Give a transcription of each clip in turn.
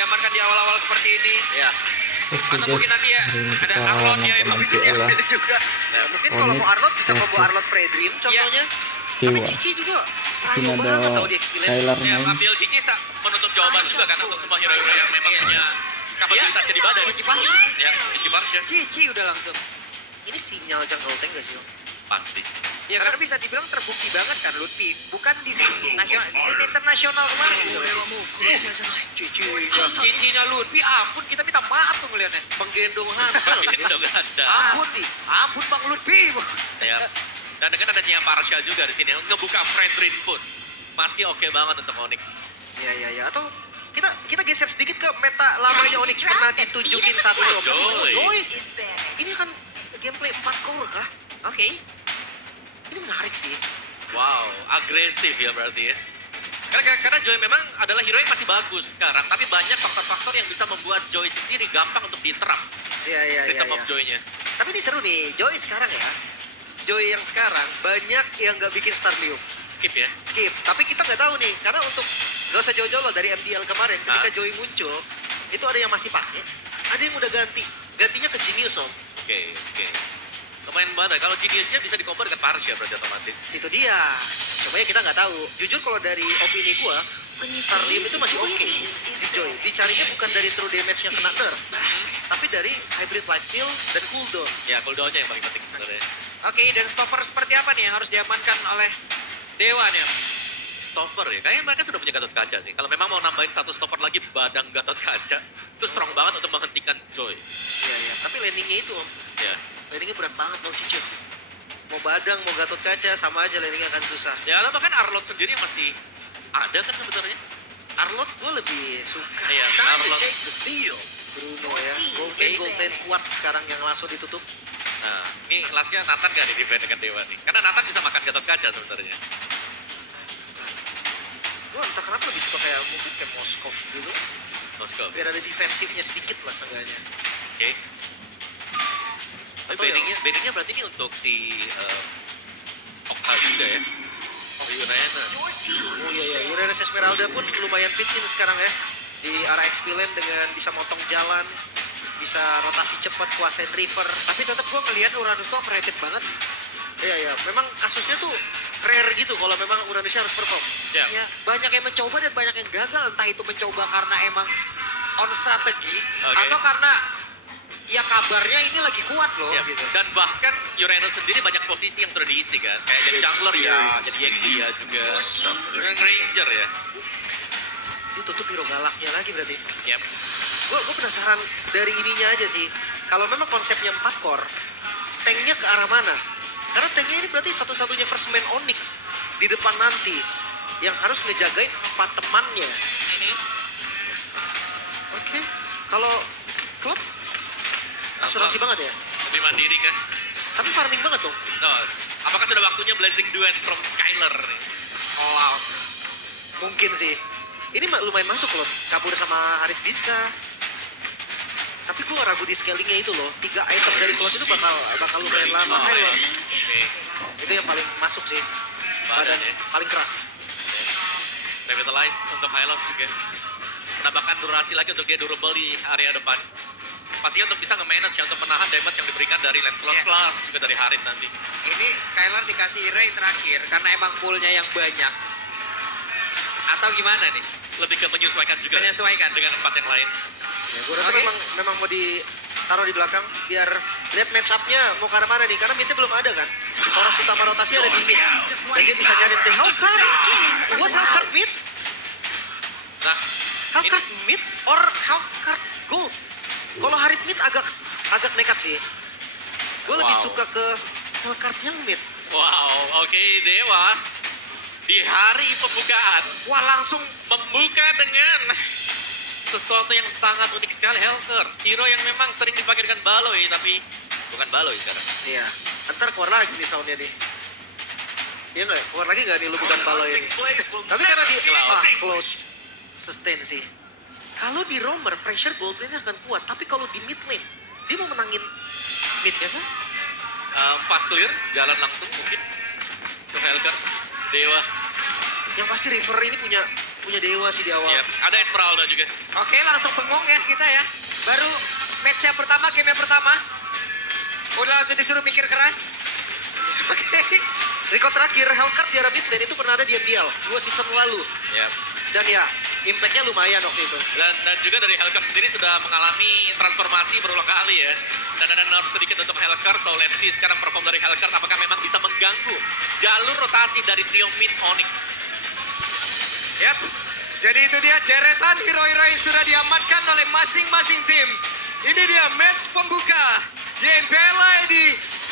diamankan di awal-awal seperti ini. Ya. Atau mungkin nanti ya ada Arlon yang emang bisa diambil juga. Nah, mungkin kalau mau Arlot bisa combo Arlot Predream contohnya. Tapi Dewa. Cici juga Sini rayo banget tau ada di X-Pilot. Skylar Ya, main. ambil Cici menutup jawaban juga kan untuk semua hero-hero yang memang punya kapasitas jadi badai. Cici Parsha. Ya, Cici Parsha. Cici udah langsung. Ini sinyal jungle tank gak sih? Om? Pasti. Ya karena bisa dibilang terbukti banget kan Lutfi. Bukan di sisi nasional, sisi internasional kemarin gitu. Cicinya Lutfi, ampun kita minta maaf tuh ngeliatnya. Penggendong hunter. Gendong Anda. Ampun nih, ampun Bang Lutfi. Ya. Dan dengan adanya Parsha juga di sini ngebuka friend ring pun masih oke banget untuk Onyx. Ya. Atau kita geser sedikit ke meta lamanya Onyx pernah ditunjukin satu Om. Joy. Joy. Ini kan gameplay 4 core kah? Oke. Ini menarik sih. Wow, agresif ya berarti ya. Karena Joy memang adalah hero yang masih bagus sekarang, tapi banyak faktor-faktor yang bisa membuat Joy sendiri gampang untuk diterap. Iya. Rhythm of Joy-nya. Tapi ini seru nih, Joy sekarang ya. Joy yang sekarang banyak yang nggak bikin Starlium. Skip ya. Skip. Tapi kita nggak tahu nih, karena untuk nggak usah jauh-jauh loh dari MDL kemarin, ketika Joy muncul, itu ada yang masih pakai, ada yang udah ganti. Gantinya ke Genius Om. Oke. Lumayan banget. Kalau Genius-nya bisa di-combo dengan Parsha berarti otomatis. Itu dia. Coba ya kita nggak tahu. Jujur kalau dari opini gua, Starlium itu masih oke di Joy. Dicarinya bukan dari true damage-nya kena nerf, tapi dari hybrid lifesteal dan cooldown. Ya, cooldown-nya yang paling penting sebenarnya. Oke, dan stopper seperti apa nih yang harus diamankan oleh Dewa nih? Stopper ya, kayaknya mereka sudah punya Gatot Kaca sih. Kalau memang mau nambahin satu stopper lagi badang Gatot Kaca, itu strong banget untuk menghentikan Joy. Iya. Tapi landingnya itu Om, Ya, landingnya berat banget Om Cicil. Mau badang, mau Gatot Kaca, sama aja landingnya akan susah. ya lalu bahkan Arlot sendiri yang masih ada kan sebenarnya. Arlot gue lebih suka. Iya, Arlot. Bruno ya. Gold kuat sekarang yang langsung ditutup. Nah, ini lastnya Nathan gak di defend dengan Dewa nih. Karena Nathan bisa makan Gatot Kaca sebenarnya. Gue entah kenapa lebih suka kayak mungkin kayak Moskov dulu. Moskov. Biar ada defensifnya sedikit lah seenggaknya. Oke. Tapi Atau ya? banningnya berarti ini untuk si Okta juga ya. Oh, Yunayana. Oh iya, Uranus Esmeralda pun lumayan fit in sekarang ya. Di arah XP-Lane dengan bisa motong jalan, bisa rotasi cepat, kuasain river. Tapi tetap gua ngelihat Uranus tuh overrated banget. Iya, memang kasusnya tuh rare gitu kalau memang Uranusnya harus perform. Ya. Ya, banyak yang mencoba dan banyak yang gagal. Entah itu mencoba karena emang on strategi Oke. atau karena ya kabarnya ini lagi kuat loh Ya, gitu. dan bahkan Uranus sendiri banyak posisi yang sudah diisi kan. Kayak jadi jungler ya, jadi XP ya juga. Dan Ranger ya. Dia tutup hero galaknya lagi berarti. Yep. Gue penasaran dari ininya aja sih. Kalau memang konsepnya 4 core, tanknya ke arah mana? Karena tanknya ini berarti satu-satunya first man Onyx di depan nanti yang harus ngejagain 4 temannya. Oke, kalau klub asuransi banget ya. Lebih mandiri kan. Tapi farming banget tuh. No, apakah sudah waktunya Blazing Duet from Skylar nih? Oh, mungkin sih. Ini lumayan masuk loh. Kabur sama Arif bisa. Tapi gue ragu di scalingnya itu loh. 3 item dari close itu bakal lumayan lama. Oh, Ayo. ya. Oke. Itu yang paling masuk sih. Badan Badannya ya. paling keras. Revitalize untuk Hylos juga. Menambahkan durasi lagi untuk dia durable di area depan. Pastinya untuk bisa nge-manage ya, untuk menahan damage yang diberikan dari Lancelot Yeah. plus juga dari Harit nanti. Ini Skylar dikasih Ray terakhir karena emang poolnya yang banyak. Atau gimana nih? Lebih ke menyesuaikan juga. Menyesuaikan. Dengan 4 yang lain. Ya, gue rasa Oke. memang mau ditaruh di belakang biar lihat match up-nya mau ke arah mana nih. Karena midnya belum ada kan. Orang utama rotasi ada di mid. Dan dia bisa nyari tim Hellcard. What Hellcard mid? Nah, Hellcard mid or Hellcard gold? Kalau Harit mid agak nekat sih. Gue lebih Wow. suka ke Hellcard yang mid. wow, oke Dewa. Di hari pembukaan, wah langsung membuka dengan sesuatu yang sangat unik sekali. Helker, hero yang memang sering dipakai dengan Baloi, tapi bukan Baloi sekarang. Iya. Ntar keluar lagi nih soundnya nih. Iya nggak? Keluar lagi nggak nih lu bukan balo ini? Tapi karena di close sustain sih. Kalau di roamer pressure gold lane akan kuat. Tapi kalau di mid lane dia mau menangin mid ya kan? Fast clear, jalan langsung mungkin ke Helker. Dewa Yang pasti River ini punya dewa sih di awal. Yep. Ada Esmeralda juga. Oke, langsung bengong ya kita ya. Baru match yang pertama, game yang pertama. Udah langsung disuruh mikir keras. Oke. Record terakhir Hellcat di area mid lane itu pernah ada di MPL 2 season lalu. Yep. Dan ya, impact-nya lumayan waktu itu. Dan juga dari Hellcat sendiri sudah mengalami transformasi berulang kali ya. Dan ada nerf sedikit untuk Hellcat, so let's see sekarang perform dari Hellcat apakah memang bisa mengganggu jalur rotasi dari trio mid Onyx. Yap. Jadi itu dia deretan hero-hero yang sudah diamankan oleh masing-masing tim. Ini dia match pembuka di MPL di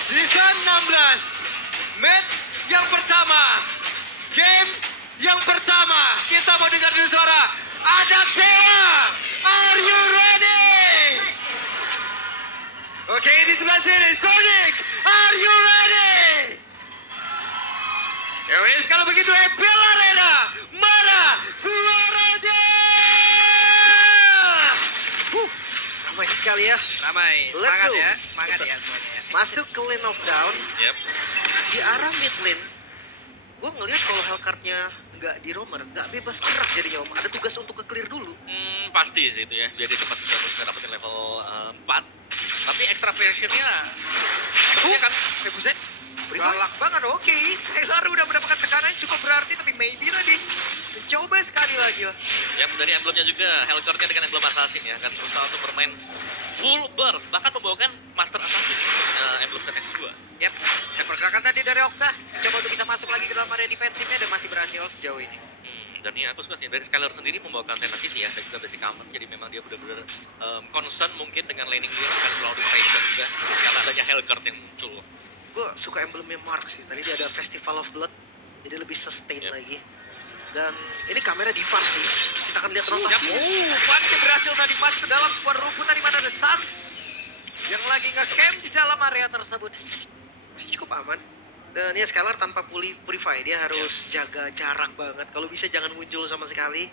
season 16. Match yang pertama. Game yang pertama. Kita mau dengar dulu suara. Ada Thea. Are you ready? Oke, di sebelah sini Sonic. Are you ready? Ya wes, kalau begitu MPL Arena. Mana suaranya? Ramai sekali ya. Ramai, Let's semangat go. ya, semangat ya semuanya ya. Masuk ke lane of down. Yep. Di arah mid lane, gue ngeliat kalau Hellcat-nya nggak di roamer, nggak bebas gerak jadinya om. Ada tugas untuk ke-clear dulu. Pasti sih itu ya. Biar dia cepat bisa dapetin level 4. Tapi extra pressure-nya harusnya kan Buset, galak banget. Oke, Skylar udah mendapatkan tekanan yang cukup berarti, tapi maybe tadi mencoba sekali lagi lah. ya dari emblemnya juga Hellcat-nya dengan emblem assassin ya kan berusaha untuk bermain full burst bahkan membawakan master assassin emblem set yang kedua. Yap, dan pergerakan tadi dari Okta coba untuk bisa masuk lagi ke dalam area defensifnya dan masih berhasil sejauh ini. Dan ya aku suka sih dari Skylar sendiri membawakan tenacity ya dan juga basic common jadi memang dia benar-benar concern mungkin dengan laning dia bukan selalu pressure juga karena adanya Hellcat yang muncul. Gue suka emblemnya Mark sih. Tadi dia ada Festival of Blood, jadi lebih sustain Yep. lagi. Dan ini kamera di Van sih. Kita akan lihat rotasi. Panci berhasil tadi masuk ke dalam sebuah rumput tadi mana ada Sans yang lagi nge-camp di dalam area tersebut. Masih cukup aman. Dan ya Skylar tanpa purify, dia harus jaga jarak banget. Kalau bisa jangan muncul sama sekali.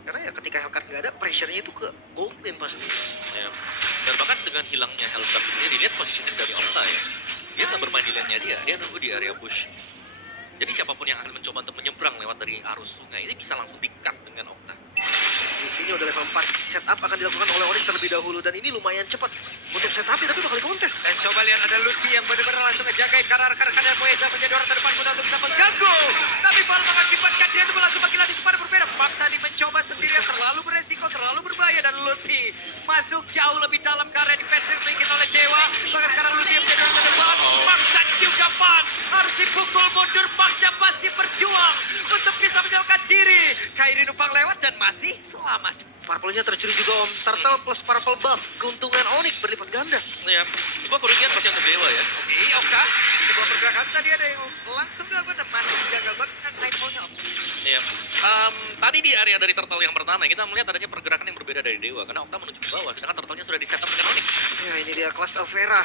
Karena ya ketika Hellcat nggak ada, pressure-nya itu ke gold lane pasti. Ya. Dan bahkan dengan hilangnya Hellcat ini dilihat positioning dari Okta ya. Dia nggak bermain di lane-nya dia nunggu di area bush. Jadi siapapun yang akan mencoba untuk menyeberang lewat dari arus sungai ini bisa langsung di-cut dengan Okta. Ini udah level 4. Setup akan dilakukan oleh Onyx terlebih dahulu. Dan ini lumayan cepat untuk setupnya, tapi bakal dikontes. Dan coba lihat ada Lucy yang benar-benar langsung ngejagain karena rekan-rekannya Moeza menjadi orang terdepan mudah untuk bisa mengganggu. Tapi baru mengakibatkan dia itu langsung makin lagi kepada berbeda. Mark tadi mencoba sendirian terlalu beresiko, terlalu berbahaya dan Lucy masuk jauh lebih dalam ke area defensif sedikit oleh Dewa. Bahkan sekarang Lucy yang menjadi orang terdepan. Mark dan juga Pan harus dipukul mundur. Marknya masih berjuang untuk bisa menyelamatkan diri. Kairi numpang lewat dan masih selamat. Purple-nya tercuri juga om. Turtle plus Purple buff. Keuntungan Onyx berlipat ganda. Ya, coba kerugian pasti untuk Dewa ya. Oke, Oka. Sebuah pergerakan tadi ada yang langsung dilakukan dan masih gagal banget dengan Nightfall-nya. Iya. Tadi di area dari turtle yang pertama kita melihat adanya pergerakan yang berbeda dari Dewa karena Okta menuju ke bawah sedangkan turtle-nya sudah di setup dengan Onyx. Ya ini dia kelas Avera.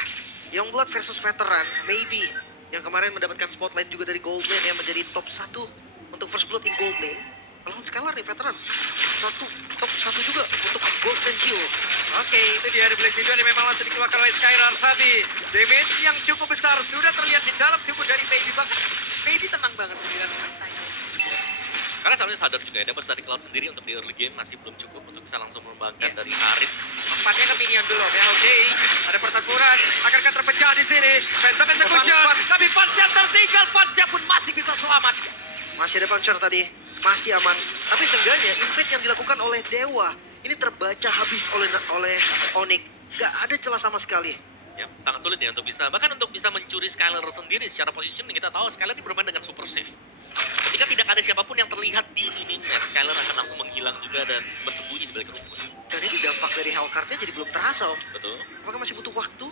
Youngblood versus Veteran. Maybe. Yang kemarin mendapatkan spotlight juga dari Gold Lane yang menjadi top 1 untuk First Blood in Gold Lane. Kalau Skylar nih Veteran. Top 1 juga untuk Gold Lane Geo. Oke, itu dia refleksi dua yang memang langsung dikeluarkan oleh Skylar tadi. Damage yang cukup besar sudah terlihat di dalam tubuh dari Baby. Bahkan Baby tenang banget sendirian santai. Karena seharusnya sadar juga ya, dapat dari Cloud sendiri untuk di early game masih belum cukup untuk bisa langsung mengembangkan Iya. dari Harit. Empatnya ke minion dulu ya, oke. Ada pertempuran, akankah terpecah di sini. Phantom Execution, tapi Fansya tertinggal. Fansya pun masih bisa selamat. Masih ada puncher tadi. Masih aman. Tapi seenggaknya impact yang dilakukan oleh Dewa ini terbaca habis oleh Onyx. Gak ada celah sama sekali. Ya, sangat sulit ya untuk bisa, bahkan untuk bisa mencuri Skylar sendiri secara positioning kita tahu Skylar ini bermain dengan super safe. Ketika tidak ada siapapun yang terlihat di minimap, Skylar akan langsung menghilang juga dan bersembunyi di balik rumput. Dan ini dampak dari Hellcat-nya jadi belum terasa om. Betul. Apakah masih butuh waktu?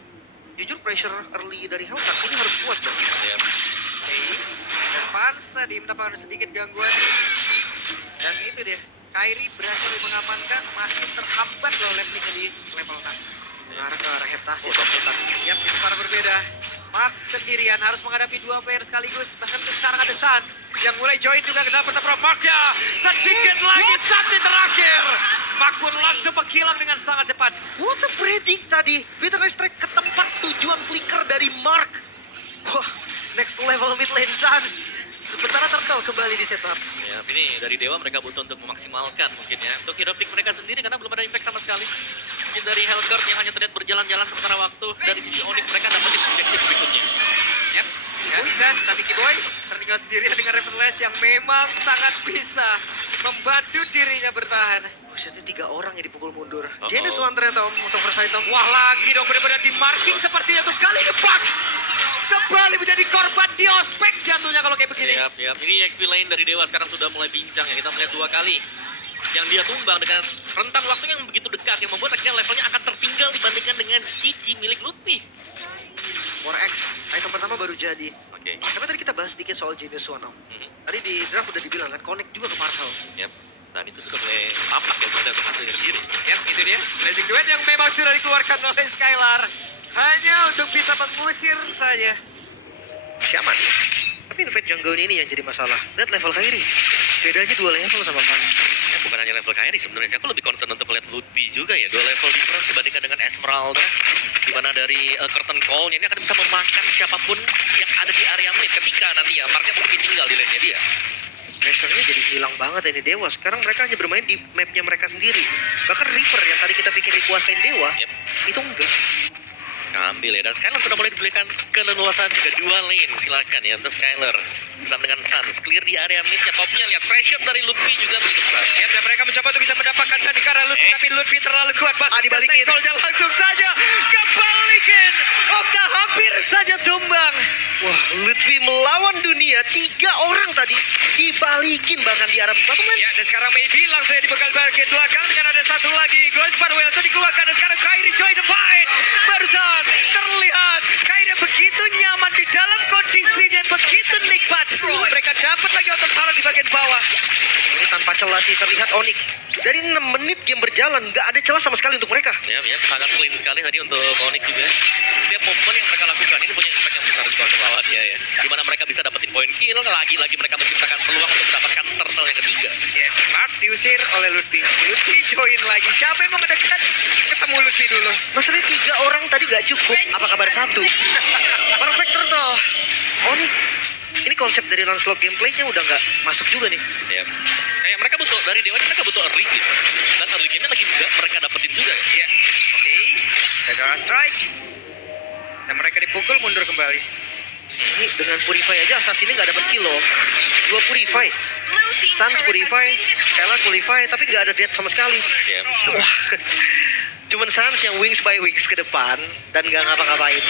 Jujur pressure early dari Hellcat ini harus kuat dong. Ya. Oke, dan Fans tadi mendapatkan sedikit gangguan. Dan itu dia, Kairi berhasil mengamankan, masih terhambat loh levelnya di level 6. Mengarah ke arah heptasi. Yap, itu para berbeda. Mark sendirian harus menghadapi dua player sekaligus. Bahkan sekarang ada Sans yang mulai join juga ke dalam pertempuran Marknya. Sedikit lagi sakti terakhir. Mark pun langsung menghilang dengan sangat cepat. What a predict tadi. Veteran Strike ke tempat tujuan flicker dari Mark. Wah, next level mid lane Suns. Sementara Turtle kembali di setup. Ya, ini dari Dewa mereka butuh untuk memaksimalkan mungkin ya. Untuk hero pick mereka sendiri karena belum ada impact sama sekali. Mungkin dari Hellguard yang hanya terlihat berjalan-jalan sementara waktu. Dari sisi Onyx mereka dapetin objektif berikutnya. Yap, nggak bisa. Tapi Kiboy tertinggal sendirian dengan Reverlash yang memang sangat bisa membantu dirinya bertahan. Maksudnya 3 orang yang dipukul mundur. Uh-oh. Janus one trade Tom untuk first item. Wah, lagi dong benar-benar di marking sepertinya tuh kali ini Pak. Kembali menjadi korban di ospek jatuhnya kalau kayak begini. Yap, yap. Ini XP lane dari Dewa sekarang sudah mulai bincang ya. Kita melihat 2 kali yang dia tumbang dengan rentang waktu yang begitu dekat yang membuat akhirnya levelnya akan tertinggal dibandingkan dengan Cici milik Lutfi. 4X, item pertama baru jadi. Oke. Tapi tadi kita bahas sedikit soal Genius One Om. Tadi di draft udah dibilang kan, connect juga ke Parcel. Yap. Dan itu sudah mulai tampak ya pada untuk hasilnya sendiri. Yap, itu dia. Blazing Duet yang memang sudah dikeluarkan oleh Skylar. Hanya untuk bisa mengusir saja. Siaman. Tapi invade jungle ini yang jadi masalah. Lihat level Kairi. Bedanya 2 level sama Van. Ya, bukan hanya level Kairi sebenarnya. Aku lebih concern untuk melihat Lutfi juga ya. 2 level difference dibandingkan dengan Esmeralda. Di mana dari curtain call-nya ini akan bisa memakan siapapun yang ada di area mid. Ketika nanti ya marknya mungkin ditinggal di lane-nya dia. Pressure-nya jadi hilang banget ini Dewa. Sekarang mereka hanya bermain di map-nya mereka sendiri. Bahkan Reaper yang tadi kita pikir dikuasain Dewa, Yep. itu enggak. Ngambil ya. Dan Skylar sudah mulai diberikan keleluasan juga 2 lane. Silakan ya untuk Skylar. Bersama dengan Suns. Clear di area mid-nya. Topnya lihat pressure dari Lutfi juga begitu besar. Yap, dan mereka mencoba untuk bisa mendapatkan tadi karena Lutfi, tapi Lutfi terlalu kuat. Bahkan dibalikin. Call-nya langsung saja kebalikin. Okta hampir saja tumbang. Wah, Lutfi melawan dunia. 3 orang tadi dibalikin bahkan di arah bottom. Ya, dan sekarang Maybe langsung dibekal bagian belakang dengan ada satu lagi. Gloss Parwell itu dikeluarkan dan sekarang Kairi join the fight. Barusan terlihat Kairi begitu nyaman di dalam kondisinya begitu nikmat. Mereka dapat lagi otot taruh di bagian bawah. Ini tanpa celah sih terlihat Onyx. Dari 6 menit game berjalan, nggak ada celah sama sekali untuk mereka. Ya, ya, sangat clean sekali tadi untuk Onyx juga. Setiap momen yang mereka lakukan ini punya impact yang besar di kuarter lawannya ya. Dimana mereka bisa dapetin poin kill, lagi-lagi mereka menciptakan peluang untuk mendapatkan turtle yang ketiga. Ya, Mark diusir oleh Lutfi. Lutfi join lagi. Siapa yang mau mendekat? Ketemu Lutfi dulu. Masalahnya 3 orang tadi nggak cukup. Apa kabar 1? Perfect turtle. Onyx. Ini konsep dari Lancelot gameplaynya udah nggak masuk juga nih. Ya. Kayak mereka butuh, dari Dewa mereka butuh early game. Dan early game-nya lagi nggak mereka dapetin juga ya. Ya, oke. Ada strike. Dan mereka dipukul mundur kembali. Ini dengan Purify aja Assassin nggak dapet kill loh. 2 Purify. Sans Purify, Skylar Purify, tapi nggak ada death sama sekali. Ya. Wah, cuman Sans yang wings by wings ke depan dan nggak ngapa-ngapain.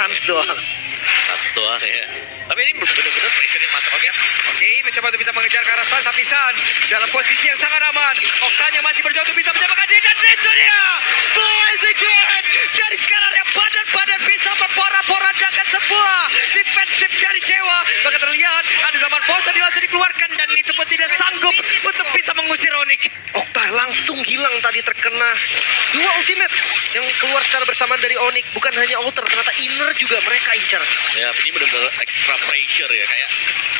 Sans doang. Satu doang ya. Tapi ini benar-benar pressure yang masuk. Oke. Oke, mencoba untuk bisa mengejar ke arah Sans, tapi Sans dalam posisi yang sangat aman. Oktanya masih berjuang untuk bisa menyamakan diri dan itu dia. Blazing Duet dari Skylar yang badan-badan bisa memporak-porandakan sebuah defensif dari Dewa. Bahkan terlihat ada zaman pos tadi langsung dikeluarkan dan itu pun tidak sanggup untuk bisa mengusir Onyx. Okta langsung hilang tadi terkena 2 ultimate yang keluar secara bersamaan dari Onyx. Bukan hanya outer, ternyata inner juga mereka incar. Ya, ini benar-benar extra pressure ya. Kayak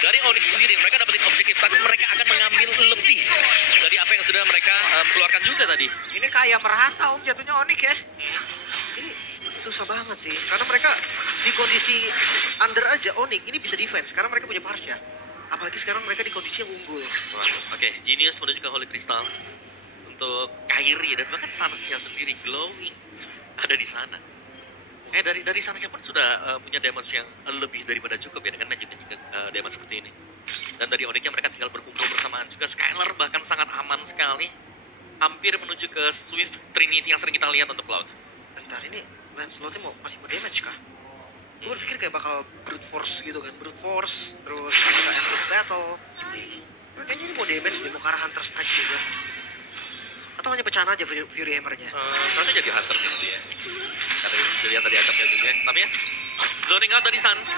dari Onyx sendiri mereka dapetin objektif, tapi mereka akan mengambil lebih dari apa yang sudah mereka keluarkan juga tadi. Ini kayak merata jatuhnya Onyx ya. Ini susah banget sih, karena mereka di kondisi under aja Onyx ini bisa defense, karena mereka punya Parsha. Apalagi sekarang mereka di kondisi yang unggul. Oke, Genius menuju ke Holy Crystal untuk Kairi dan bahkan Sansnya sendiri glowing ada di sana. Dari Sansnya pun sudah punya damage yang lebih daripada cukup ya dengan magic damage seperti ini. Dan dari Onyxnya mereka tinggal berkumpul bersamaan juga. Skylar bahkan sangat aman sekali, hampir menuju ke Swift Trinity yang sering kita lihat untuk Cloud. Bentar, ini Lancelotnya masih mau damage kah? Gue berpikir kayak bakal brute force gitu kan, brute force, terus bisa endless battle. Tapi kayaknya ini mau damage deh, mau ke arah Hunter Strike juga. Atau hanya pecahan aja Fury Hammer-nya. Nanti jadi hunter gitu dia. Karena dilihat tadi atapnya juga. Tapi ya, zoning out dari Suns.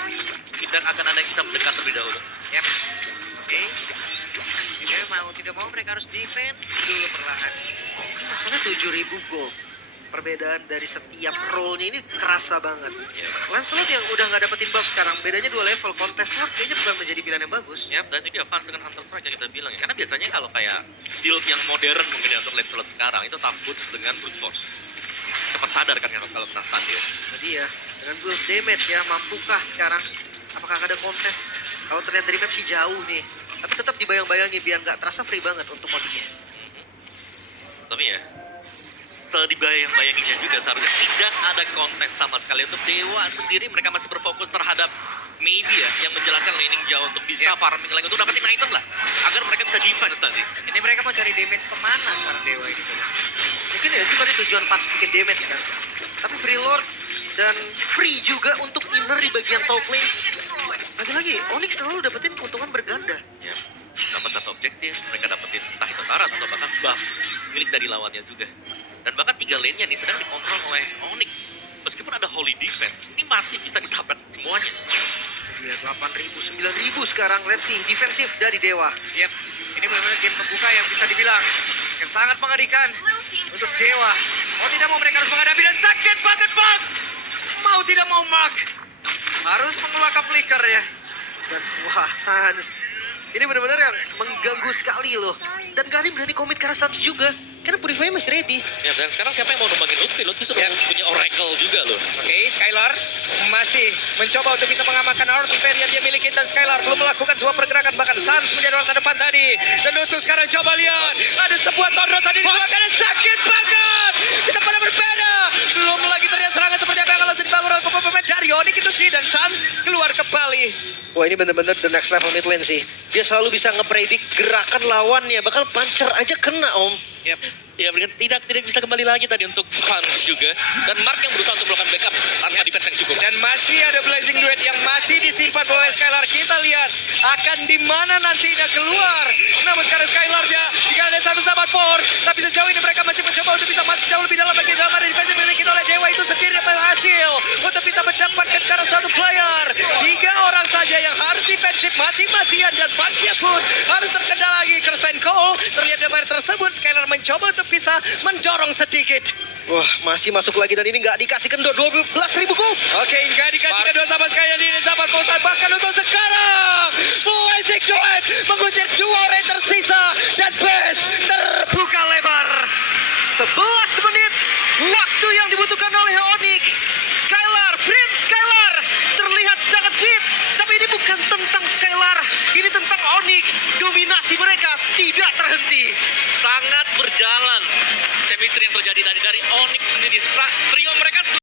Tidak akan ada yang kita mendekat terlebih dahulu. Yap. Oke. Jadi mau tidak mau mereka harus defense dulu perlahan. Masalahnya 7.000 gold. Perbedaan dari setiap role-nya ini kerasa banget. Lancelot yang udah nggak dapetin buff sekarang, bedanya 2 level. Contest Lord kayaknya bukan menjadi pilihan yang bagus. Ya, dan ini advance dengan Hunter Strike yang kita bilang ya. Karena biasanya kalau kayak build yang modern mungkin ya untuk Lancelot sekarang, itu top boots dengan brute force. Cepat sadar kan kalau kena stun dia. Jadi ya, dengan build damage ya, mampukah sekarang? Apakah ada kontes Kalau terlihat dari map sih jauh nih. Tapi tetap dibayang-bayangi biar nggak terasa free banget untuk Onyx. Tapi ya, sedibayang-bayanginya juga seharusnya tidak ada kontes sama sekali untuk Dewa sendiri. Mereka masih berfokus terhadap maybe ya, yang menjalankan laning jauh untuk bisa farming lagi untuk dapetin item lah. Agar mereka bisa defense nanti. Ini mereka mau cari damage kemana sekarang Dewa ini coba? Mungkin ya itu tadi tujuan Pats bikin damage kan. Tapi Free Lord dan free juga untuk inner di bagian top lane. Lagi-lagi Onyx selalu dapetin keuntungan berganda. Ya, dapat satu objektif, mereka dapetin entah itu Tarat atau bahkan buff milik dari lawannya juga. Dan bahkan 3 lane-nya nih sedang dikontrol oleh Onyx. Meskipun ada Holy Defense, ini masih bisa ditabrak semuanya. Iya, 8.000, 9.000 sekarang. Let's see, defensif dari Dewa. Yep, ini benar-benar game pembuka yang bisa dibilang yang sangat mengerikan untuk Dewa. Mau tidak mau mereka harus menghadapi dan sakit banget Mark. Mau tidak mau Mark harus mengeluarkan flicker ya. Dan wah, Hans. Ini benar-benar yang mengganggu sekali loh. Dan Karim berani komit ke arah status juga. Karena Purify masih ready. Ya, dan sekarang siapa yang mau numbangin Lutfi? Lutfi sudah punya Oracle juga loh. Oke, Skylar masih mencoba untuk bisa mengamankan artifact yang dia miliki dan Skylar belum melakukan sebuah pergerakan bahkan Sans menjadi orang terdepan tadi. Dan untuk sekarang coba lihat ada sebuah tondro tadi dikeluarkan dan sakit banget. Kita pada berbeda. Belum lagi terlihat serangan seperti apa yang langsung dibangun oleh pemain dari Onyx itu sendiri dan Sans keluar kembali. Wah, ini benar-benar the next level mid lane sih. Dia selalu bisa ngepredik gerakan lawannya. Bahkan pancer aja kena, Om. Yep. Ya, tidak bisa kembali lagi tadi untuk Fans juga. Dan Mark yang berusaha untuk melakukan backup tanpa defense yang cukup. Dan masih ada Blazing Duet yang masih disimpan oleh Skylar. Kita lihat akan di mana nantinya keluar. Namun sekarang Skylar dia jika ada satu sahabat Force. Tapi sejauh ini mereka masih mencoba untuk bisa masuk jauh lebih dalam lagi dalam area defense dimiliki oleh Dewa itu sendiri yang berhasil untuk bisa mendapatkan cara satu player. 3 orang saja yang harus defensif mati-matian dan Vancia pun harus terkendala lagi. Kirsten Cole terlihat dari tersebut Skylar mencoba untuk bisa mendorong sedikit. Wah, masih masuk lagi dan ini nggak dikasihkan 12.000 gold. Oke, nggak dikasih kedua sahabat sekalian ini sahabat Pulsar. Bahkan untuk sekarang Blazing Duet mengusir 2 orang tersisa dan base terbuka lebar. 11 menit waktu yang dibutuhkan oleh Onyx. Skylar, Prince Skylar terlihat sangat fit. Tapi ini bukan tentang Skylar. Ini tentang Onyx. Dominasi mereka tidak terhenti. Sangat berjalan chemistry yang terjadi dari Onyx sendiri. Trio mereka